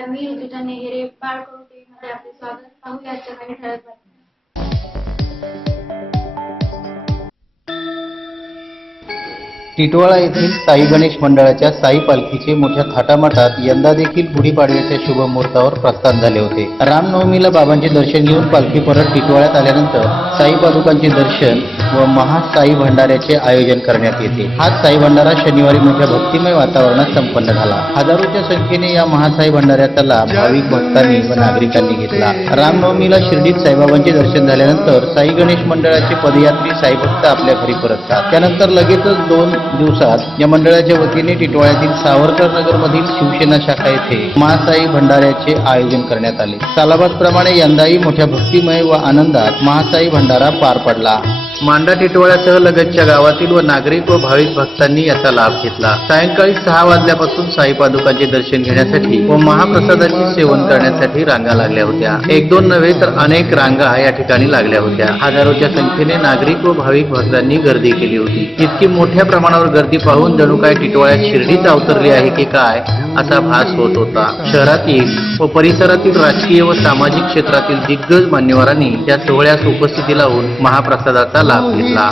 नमस्कार मी ऋतुजा नेहरे बाळकडू टीव्ही आपले स्वागत. पाहूया आजच्या काही ठळक बातम्या. टिटवाळा येथील साई गणेश मंडळाच्या साई पालखीचे मोठ्या थाटामाटात यंदा देखील गुढीपाडव्याच्या शुभ मुहूर्तावर प्रस्थान झाले होते. रामनवमीला बाबांचे दर्शन घेऊन पालखी परत टिटवाळ्यात आल्यानंतर साई पादुकांचे दर्शन व महासाई भंडाऱ्याचे आयोजन करण्यात येते. हा साई भंडारा शनिवारी मोठ्या भक्तिमय वातावरणात संपन्न झाला. हजारोच्या संख्येने या महासाई भंडाऱ्याचा लाभ भाविक भक्तांनी व नागरिकांनी घेतला. रामनवमीला शिर्डीत साईबाबांचे दर्शन झाल्यानंतर साई गणेश मंडळाचे पदयात्री साई भक्त आपल्या घरी परततात. त्यानंतर लगेचच दोन दिवसात या मंडळाच्या वतीने टिटवाळ्यातील सावरकर नगर मधील शिवसेना शाखा येथे महासाई भंडाऱ्याचे आयोजन करण्यात आले. सालाबाद प्रमाणे यंदाही मोठ्या भक्तिमय व आनंदात महासाई भंडारा पार पडला. मांडा टिटवाळ्यासह लगतच्या गावातील व नागरिक व भाविक भक्तांनी याचा लाभ घेतला. सायंकाळी सहा वाजल्यापासून साई पादुकांचे दर्शन घेण्यासाठी व महाप्रसादाचे सेवन करण्यासाठी रांगा लागल्या होत्या. एक दोन नव्हे तर अनेक रांगा या ठिकाणी लागल्या होत्या. हजारोच्या संख्येने नागरिक व भाविक भक्तांनी गर्दी केली होती. इतकी मोठ्या प्रमाणावर गर्दी पाहून जणू काय टिटवाळ्यात शिर्डीच अवतरली आहे की काय असा भास होत होता. शहरातील व परिसरातील राजकीय व सामाजिक क्षेत्रातील दिग्गज मान्यवरांनी या सोहळ्यास उपस्थिती लावून महाप्रसादाचा लाभ घेतला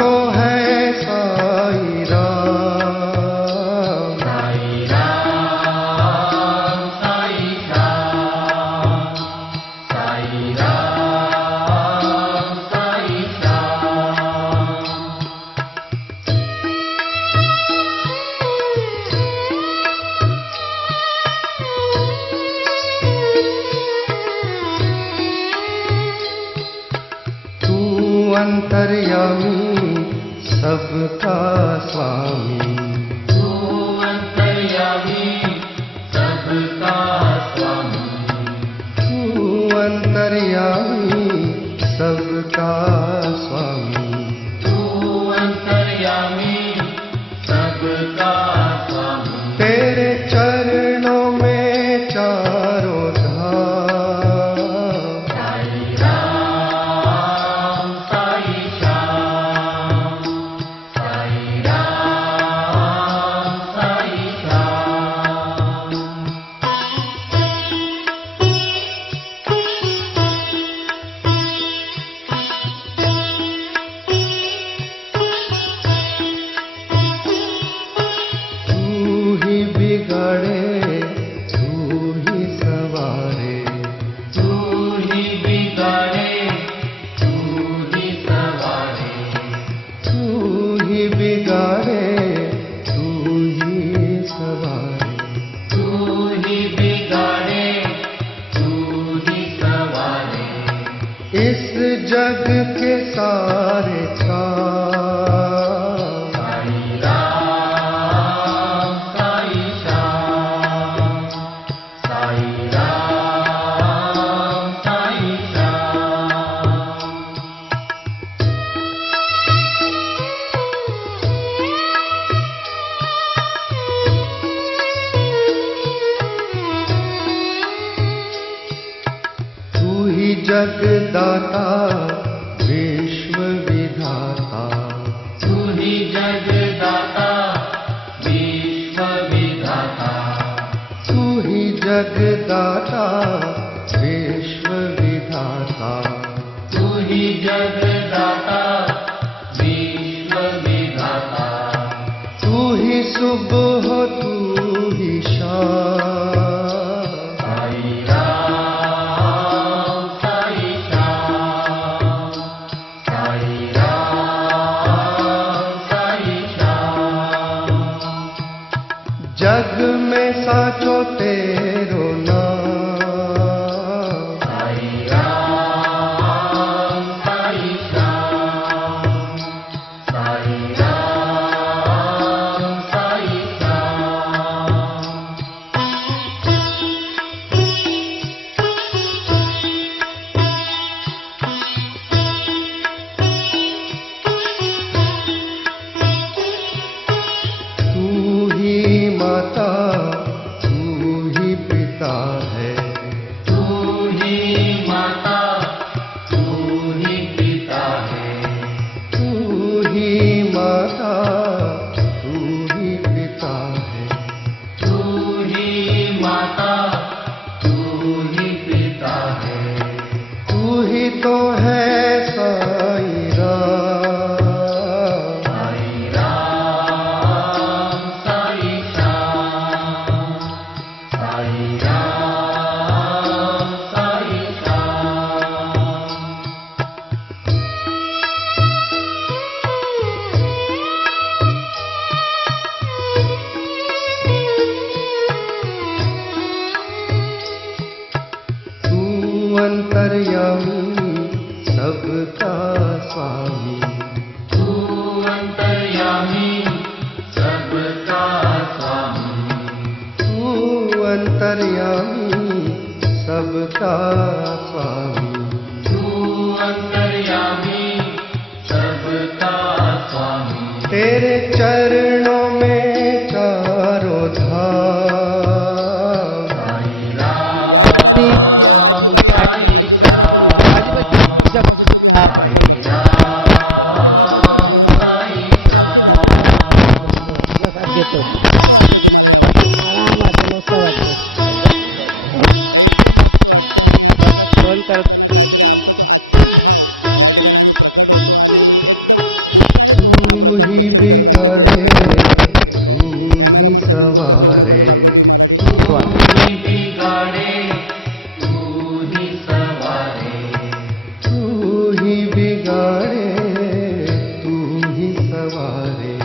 ही सवारे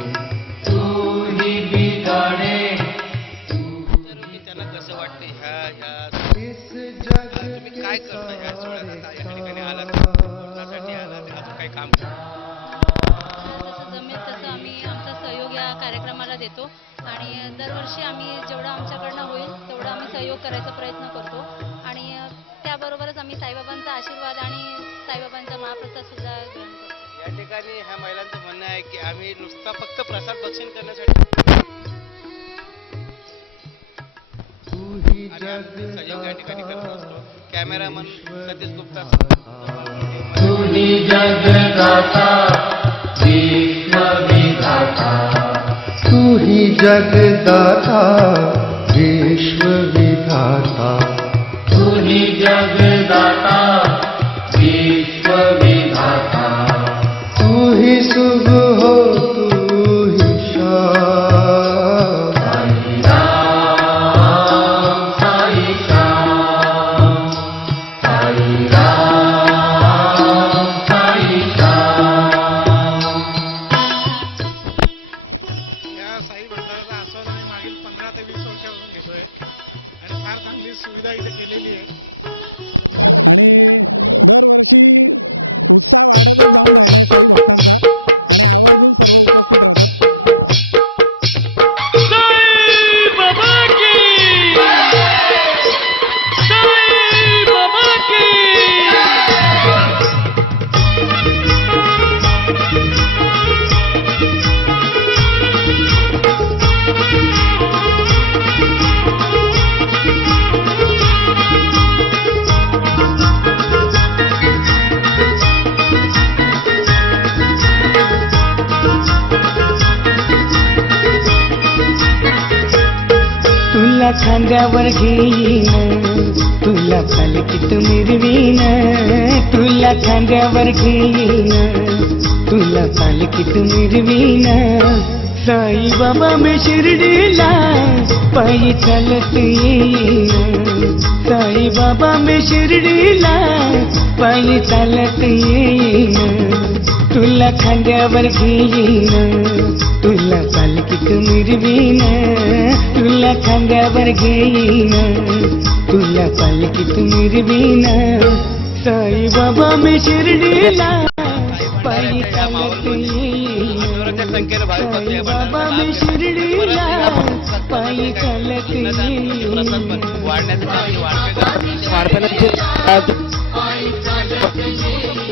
त्यांना कसं वाटते ह्या ह्या इस जग तुम्ही के काय करता ह्या सोहळ्यात आता या ठिकाणी आलात. सारे कोणासाठी आलात. अजून काही काम करता? जसं जमेल तसं आम्ही आमचा सहयोग या कार्यक्रमाला देतो. आणि दरवर्षी आम्ही जेवढं आमच्याकडनं होईल तेवढं आम्ही सहयोग करायचा प्रयत्न करतो. आणि त्याबरोबरच आम्ही साईबाबांचा आशीर्वाद आणि साईबाबांचा महाप्रसाद सुद्धा ग्रहण करतो. ठिकाणी ह्या महिलांचं म्हणणं आहे की आम्ही नुसता फक्त प्रसाद भक्षण करण्यासाठी आणि आम्ही जग सहयोग या ठिकाणी करत असतो. कॅमेरामन सतीश गुप्ता. तू ही जगदाता विश्व खांद्यावर घेईन. तुला पालखीत मिरवीन. तुला खांद्यावर घेईन. तुला पालखीत मिरवीन. साई बाबा मी शिर्डीला पायी चालत येईन. साई बाबा मी शिर्डीला पायी चालत येईन. तुला खांद्यावर घेईन. तुला पालखीत मिरवीन. तुला खांद्यावर घेईन. तुला पालखीत मिरवीन साई बाबा मी शिर्डीला पायी चालत येईन. साई बाबा मी शिर्डीला पायी चालत येईन.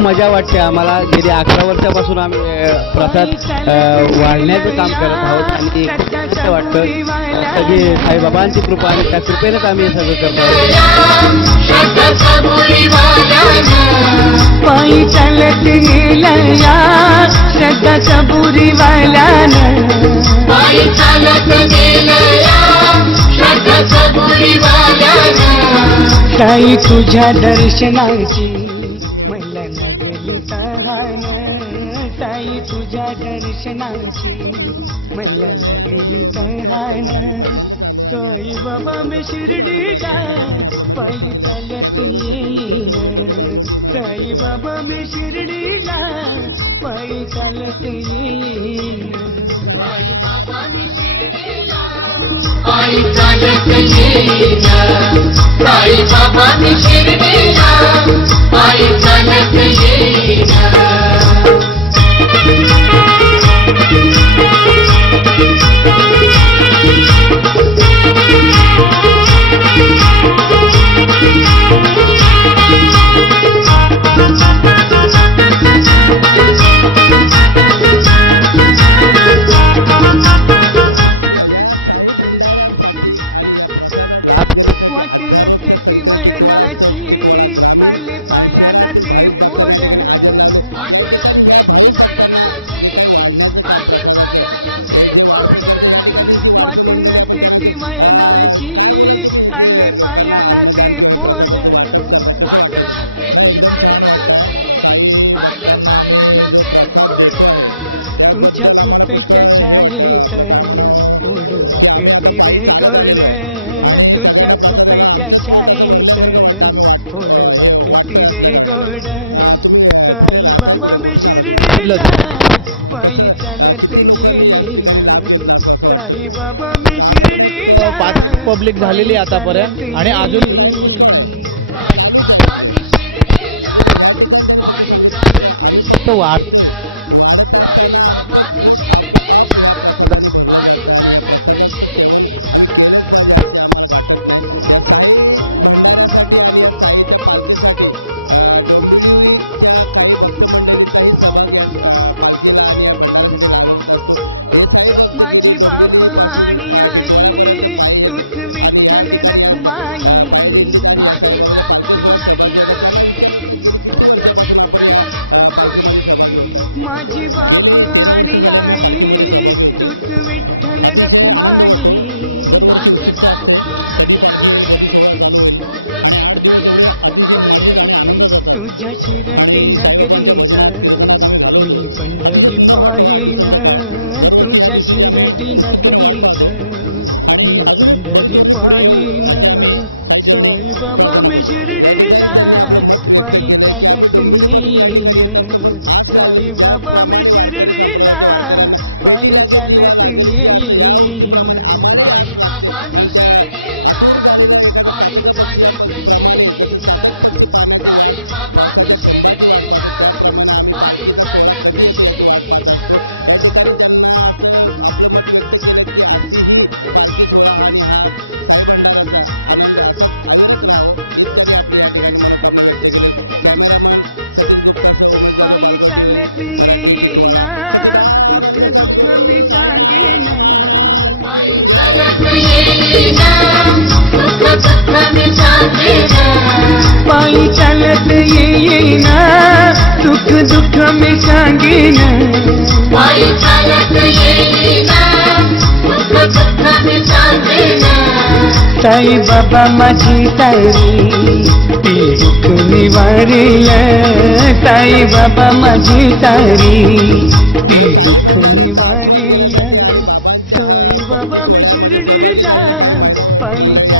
खूप मजा वाटते आम्हाला. गेली अकरा वर्षापासून आम्ही प्रसाद वाढण्याचं काम करत आहोत. आणि ते वाटतं. सगळी साईबाबांची कृपा आणि त्या कृपेनेच आम्ही हे सगळं करतो पायी चालत गेलया मला लागली तहान साई बाबा मी शिर्डीला पायी चालत येईन. साई बाबा मी शिर्डीला पायी चालत येईन पायी पायी चालत येईन साई बाबा मी शिर्डीला पायी चालत येईन. तुझ्या कृपेच्या छायेत रे गोड तुझ्या कृपेच्या छायेत रे गोड साई बाबा मी शिर्डीला पायी चालत येईन. साई बाबा मी शिर्डीला पब्लिक झालेली आतापर्यंत. आणि अजून. तो वाट माझी बाप आणि आई तूच विठ्ठल रखमाई. तुझ्या शिरडी नगरीत मी पंढरी पाहिन. तुझ्या शिरडी नगरीत मी पंढरी पाहिन साई बाबा मी शिर्डीला पायी चालत येईन साई बाबा मी शिर्डीला पायी चालत येईन पायी पायी चालत येईना दुःख दुःख मी सांगेन. साई बाबा माझी तारी ती दुःख निवारेल. साई बाबा माझी तारी ती दुःख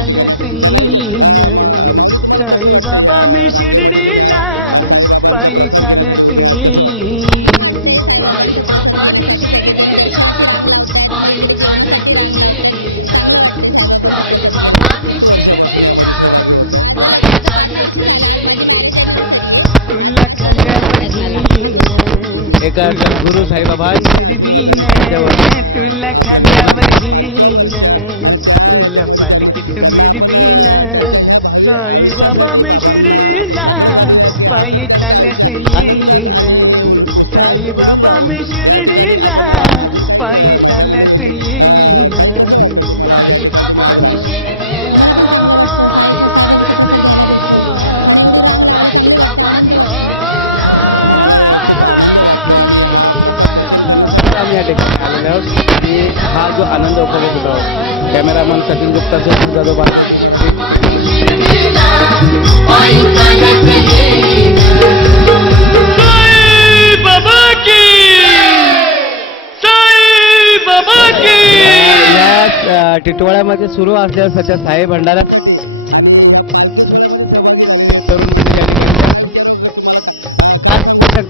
पायी साई बाबा मी शिर्डीला पायी चालत येईन तुला एका गुरु साईबाबा हिरवीन, तुला खाल्यावर घेईन. तुला पालखीत मिरवीन साई बाबा मी शिर्डीला पायी चालत येईन साई बाबा मी शिर्डीला पायी चालत येईन आम्ही या ठिकाणी आलेलो आहोत आणि हा जो आनंद उपभोगत होतो कॅमेरामन सचिन गुप्ता या अ, टिटवाळ्यामध्ये सुरू असलेल्या सध्या साई भंडारा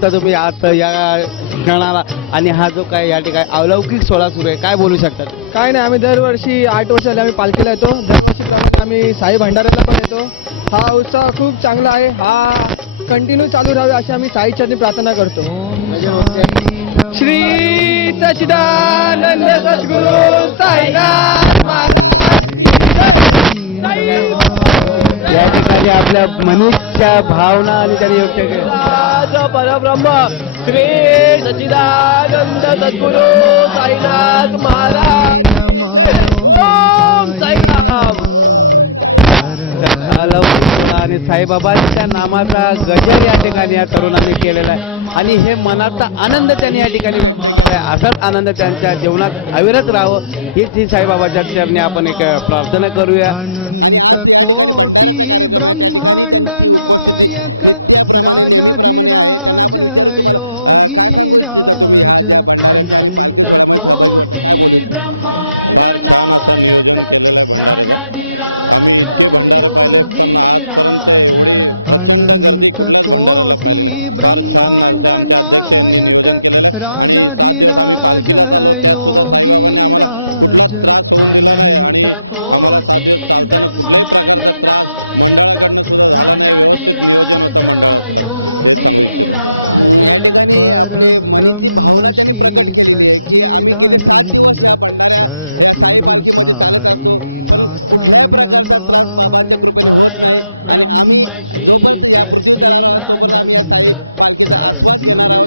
शकता तुम्ही आज या क्षणाला. आणि हा जो काय या ठिकाणी अलौकिक सोहळा सुरू आहे काय बोलू शकता? काय नाही आम्ही दरवर्षी आठ वर्षाला आम्ही पालखीला येतो. दरवर्षी आम्ही साई भंडाऱ्याला पण येतो. हा उत्साह खूप चांगला आहे. हा कंटिन्यू चालू राहावे अशी आम्ही साई चरणी प्रार्थना करतो. श्री सचिदानंद सद्गुरू साईनाथ. आपल्या मनुष्य भावना आणि त्यांनी योग्य केलं. परब्रह्म श्री सच्चिदानंद सद्गुरु साईनाथ महाराज. आणि साईबाबांच्या नामाचा गजर या ठिकाणी या तरुणांनी केलेला आहे. आणि हे मनाचा आनंद त्यांनी या ठिकाणी असाच आनंद त्यांच्या जीवनात अविरत राहावं हीच ही साईबाबाच्या चरणी आपण एक प्रार्थना करूया. कोटि ब्रह्माण्डनायक राजाधिराज रा योगी राज अनन्त कोटि ब्रह्माण्ड नायक रा योगी राज अनन्त कोटि ब्रह्माण्ड नायक राजयोगी राज अनन्त सच्चिदानन्द सद्गुरु साई सायीनाथ नमाय ब्रह्म श्री सचिदानन्द सद्गुरु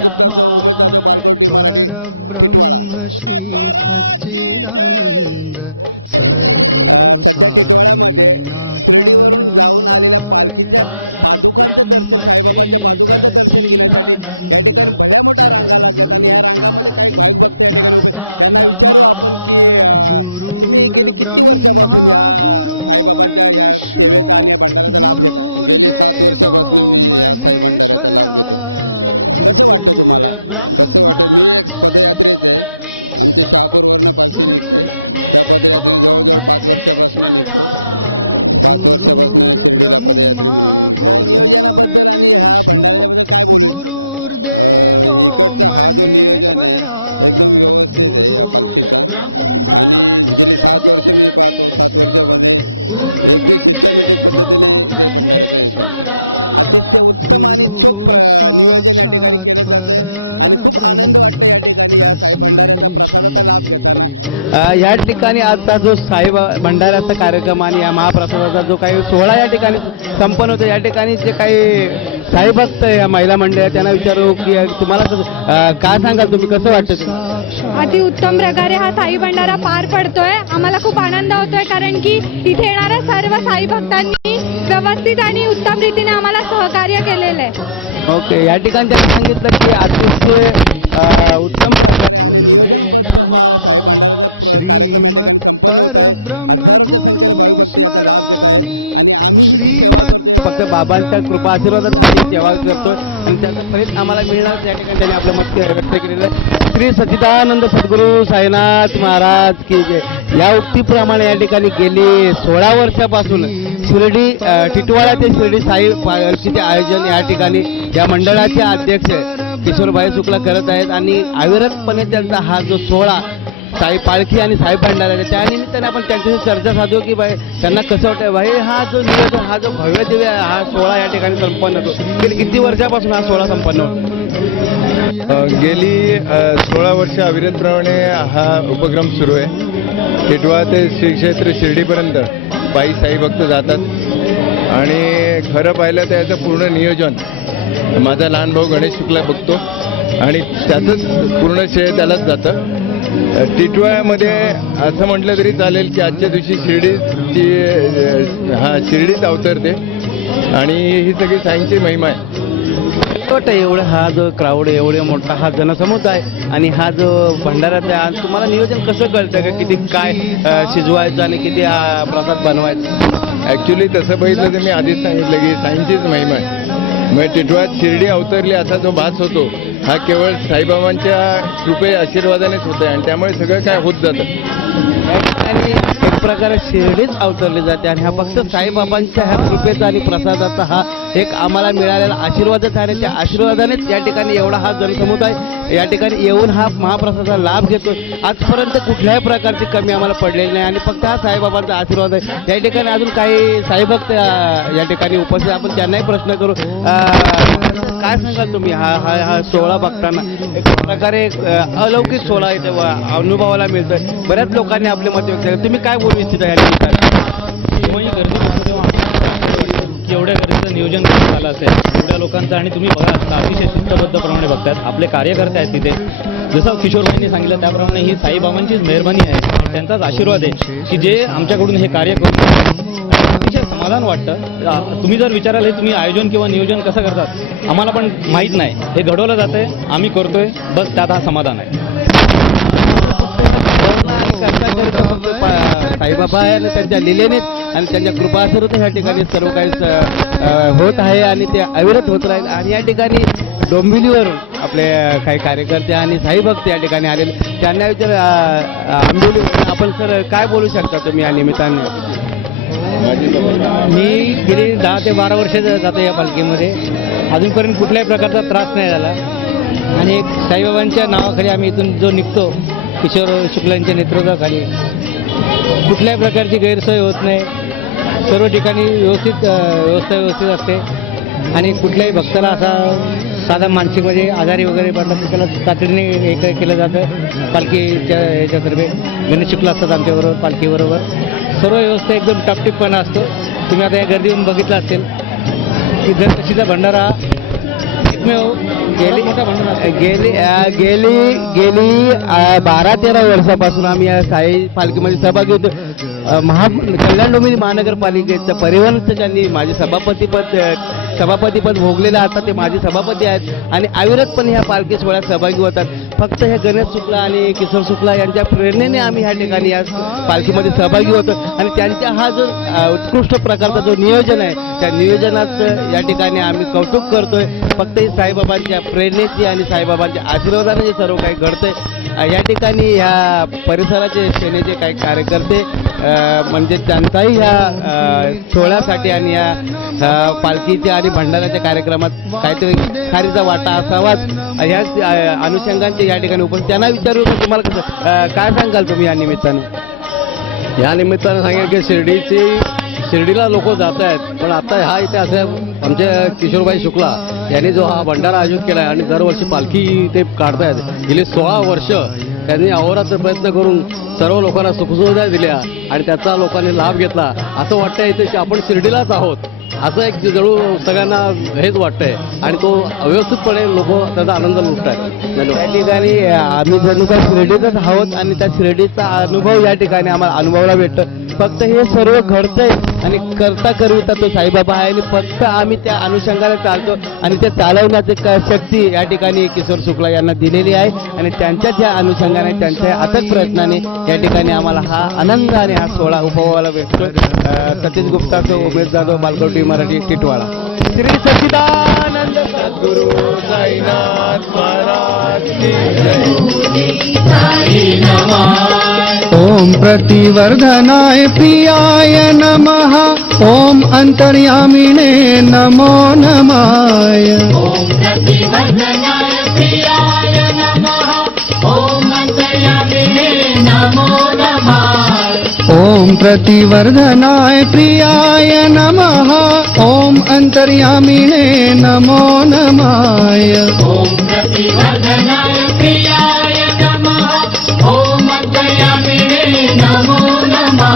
नमाय परब्रह्म श्री सच्चिदानन्द सद्गुरु साई नाथा नमाय परब्रह्म श्री सच्चिदानन्द ஆ या ठिकाणी आजचा जो साई भंडाऱ्याचा कार्यक्रम आणि या महाप्रसादाचा जो काही सोहळा या ठिकाणी संपन्न होतो या ठिकाणी जे काही साई भक्त या महिला मंडळ त्यांना विचारू की तुम्हाला काय सांगाल तुम्ही? कसं वाटतं? अति उत्तम प्रकारे हा साई भंडारा पार पडतोय. आम्हाला खूप आनंद होतोय कारण की इथे येणाऱ्या सर्व साई भक्तांनी व्यवस्थित आणि उत्तम रीतीने आम्हाला सहकार्य केलेलं आहे. ओके या ठिकाणी त्यांनी सांगितलं की अतिशय उत्तम परब्रह्म गुरु स्मरामि। श्रीमत् फक्त बाबांच्या कृपा आशीर्वादात मी सेवा करतो. आणि त्याचा फलित आम्हाला मिळणार त्या ठिकाणी त्यांनी आपलं मत व्यक्त केलेलं आहे. श्री सच्चिदानंद सद्गुरू साईनाथ महाराज की जय. या उक्तीप्रमाणे या ठिकाणी गेली सोळा वर्षापासून शिर्डी टिटवाळा ते शिर्डी साई पालखीचे आयोजन या ठिकाणी या मंडळाचे अध्यक्ष किशोरभाई शुक्ला करत आहेत. आणि अविरतपणे त्यांचा हा जो सोहळा साई पालखी आणि साई भंडारा त्यानिमित्ताने आपण त्यांच्याशी चर्चा साधू की बाई त्यांना कसं वाटतं भाई हा जो नियोजन हा जो भव्य दिव्य हा सोहळा या ठिकाणी संपन्न होतो. गेली किती वर्षापासून हा सोहळा संपन्न होतो? गेली सोळा वर्ष अविरतप्रमाणे हा उपक्रम सुरू आहे. टिटवा ते श्री क्षेत्र शिर्डीपर्यंत पायी साई भक्त जातात. आणि खरं पाहिलं तर याचं पूर्ण नियोजन माझा लहान भाऊ गणेश शुक्ला बघतो. आणि त्याचंच पूर्ण श्रेय त्यालाच जातं. टिटवाळ्यामध्ये असं म्हटलं तरी चालेल की आजच्या दिवशी शिर्डीची हा शिर्डीच अवतरते आणि ही सगळी साईंची महिमा आहे. वाटतं एवढं हा जो क्राऊड एवढे मोठा हा जनसमुदाय आणि हा जो भंडाराचा आहे, तुम्हाला नियोजन कसं कळतं का? किती काय शिजवायचं आणि किती हा प्रसाद बनवायचा? ॲक्च्युली तसं बघितलं तर मी आधीच सांगितलं की सायन्सचीच महिमा आहे. मग टिटवात शिर्डी अवतरली असा जो भास होतो हा केवळ साईबाबांच्या कृपे आशीर्वादानेच होतो आणि त्यामुळे सगळं काय होत जातं. या ठिकाणी एक प्रकारे शिर्डीच अवतरली जाते आणि हा फक्त साईबाबांच्या ह्या कृपेचा आणि प्रसादाचा हा एक आम्हाला मिळालेला आशीर्वादच आहे. आणि त्या आशीर्वादानेच या ठिकाणी एवढा हा जनसमुदाय या ठिकाणी येऊन हा महाप्रसादाचा लाभ घेतो आजपर्यंत कुठल्याही प्रकारची कमी आम्हाला पडलेली नाही. आणि फक्त हा साईबाबांचा आशीर्वाद आहे. या ठिकाणी अजून काही साईभक्त या ठिकाणी उपस्थित आपण त्यांनाही प्रश्न करू. काय सांगाल तुम्ही? हा हा हा सोहळा बघताना एक प्रकारे अलौकिक सोहळा इथे अनुभवाला मिळतोय. बऱ्याच लोक लोकांनी आपले मत व्यक्त केले. तुम्ही काय बोलू इच्छिता या निमित्ताने? एवढ्या गर्दीचं नियोजन करण्यात आलं असेल एवढ्या लोकांचं आणि तुम्ही बघा असता अतिशय शिस्तबद्धप्रमाणे बघतात. आपले कार्यकर्ते आहेत तिथे. जसं किशोरबाईंनी सांगितलं त्याप्रमाणे ही साईबाबांचीच मेहरबानी आहे. त्यांचाच आशीर्वाद आहे की जे आमच्याकडून हे कार्य करून अतिशय समाधान वाटतं. तुम्ही जर विचाराल हे तुम्ही आयोजन किंवा नियोजन कसं करतात? आम्हाला पण माहीत नाही. हे घडवलं जातंय आम्ही करतोय. बस त्यात हा समाधान आहे करता करता फक्त साईबाबा आहे आणि त्यांच्या लिलेने आणि त्यांच्या कृपासरूत ह्या ठिकाणी सर्व काही होत आहे आणि ते अविरत होत राहील. आणि या ठिकाणी डोंबिवलीवरून आपले काही कार्यकर्ते आणि साईभक्त या ठिकाणी आलेले त्यांना विचार आंबोली आपण सर काय बोलू शकता तुम्ही या निमित्ताने? मी गेली दहा ते बारा वर्ष जातो या पालखीमध्ये. अजूनपर्यंत कुठल्याही प्रकारचा त्रास नाही झाला. आणि एक साईबाबांच्या नावाखाली आम्ही इथून जो निघतो किशोर शुक्लांच्या नेतृत्वाखाली कुठल्याही प्रकारची गैरसोय होत नाही. सर्व ठिकाणी व्यवस्थित व्यवस्था व्यवस्थित असते. आणि कुठल्याही भक्ताला असा साधा मानसिक म्हणजे आजारी वगैरे पडला तर त्याला तातडीने हे केलं जातं पालखीच्या ह्याच्यातर्फे गणेश शुक्ल असतात आमच्याबरोबर पालखीबरोबर सर्व व्यवस्था एकदम टापटीपणा असतो. तुम्ही आता या गर्दीहून बघितलं असेल की दरवर्षीचा भंडारा एकमेव गेली गेली गेली गेली बारा तेरा वर्षापासून आम्ही या साई पालखीमध्ये सहभागी होतो. महा कल्याण डोंबिवली महानगरपालिकेचं परिवहनचं ज्यांनी माझे सभापतीपद सभापती सभापतीपद भोगलेलं आता ते माझे सभापती आहेत. आणि अविरतपणे ह्या पालखी सोहळ्यात सहभागी होतात. फक्त हे गणेश शुक्ला आणि किशोर शुक्ला यांच्या प्रेरणेने आम्ही ह्या ठिकाणी या पालखीमध्ये सहभागी होतो. आणि त्यांच्या हा जो उत्कृष्ट प्रकारचा जो नियोजन आहे त्या नियोजनाचं या ठिकाणी आम्ही कौतुक करतोय. फक्त ही साईबाबांच्या प्रेरणेची आणि साईबाबांच्या आशीर्वादाने जे सर्व काही घडतंय या ठिकाणी ह्या परिसराचे सेनेचे काही कार्यकर्ते म्हणजे त्यांचाही ह्या सोहळ्यासाठी आणि या पालखीच्या आणि भंडाऱ्याच्या कार्यक्रमात काहीतरी खारीचा वाटा असावाच. या अनुषंगांचे या ठिकाणी उपस्थित. त्यांना विचारू तुम्हाला कसं काय सांगाल तुम्ही या निमित्ताने? या निमित्तानं सांगेल की शिर्डीची शिर्डीला लोक जात आहेत पण आता हा इथे असं आमचे किशोरबाई शुक्ला यांनी जो हा भंडारा आयोजित केला आहे आणि दरवर्षी पालखी ते काढतायत. गेली सोळा वर्ष त्यांनी अहोरात्र प्रयत्न करून सर्व लोकांना सुखसुविधा दिल्या आणि त्याचा लोकांनी लाभ घेतला. असं वाटतं इथे की आपण शिर्डीलाच आहोत. असं एक जणू सगळ्यांना हेच वाटतंय. आणि तो व्यवस्थितपणे लोक त्याचा आनंद लुटत आहेत. त्या ठिकाणी आम्ही जणू काय शिर्डीतच आहोत आणि त्या शिर्डीचा अनुभव या ठिकाणी आम्हाला अनुभवायला भेटतो. फक्त हे सर्व घडतंय. आणि करता करविता तो साईबाबा आहे आणि फक्त आम्ही त्या अनुषंगाने चालतो आणि ते चालवण्याची शक्ती या ठिकाणी किशोर शुक्ला यांना दिलेली आहे. आणि त्यांच्या ज्या अनुषंगाने त्यांच्या अथक प्रयत्नाने या ठिकाणी आम्हाला हा आनंद आणि हा सोहळा उपभोगायला भेटतो सतीश सतीश गुप्ताचं उमेश जाधव बालकोटी मराठी टिटवाळा. श्री सच्चिदानंद सद्गुरु साईनाथ महाराज की जय. ॐ प्रतिवर्धनाय प्रियाय नमः ॐ अन्तर्यामिणे नमो नमाय ॐ प्रतिवर्धनाय प्रतिवर्धनाय प्रियाय नमः। ॐ अन्तर्यामिणे नमो नमाय। ॐ प्रतिवर्धनाय प्रियाय नमः। ॐ अन्तर्यामिने नमो नमः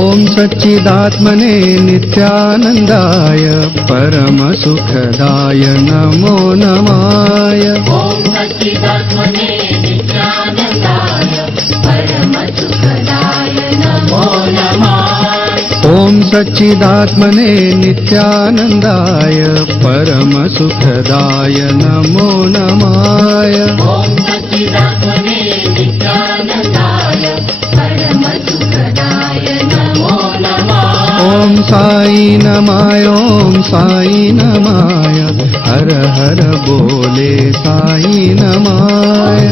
ॐ सच्चिदात्मने नित्यानन्दाय परमसुखदाय नमो नमाय। ॐ सच्चिदात्मने ॐ सच्चिदात्मने नित्यानन्दाय परमसुखदाय नमो नमाय। ॐ साई नमाय ॐ साई नमाय हर हर बोले साई नमाय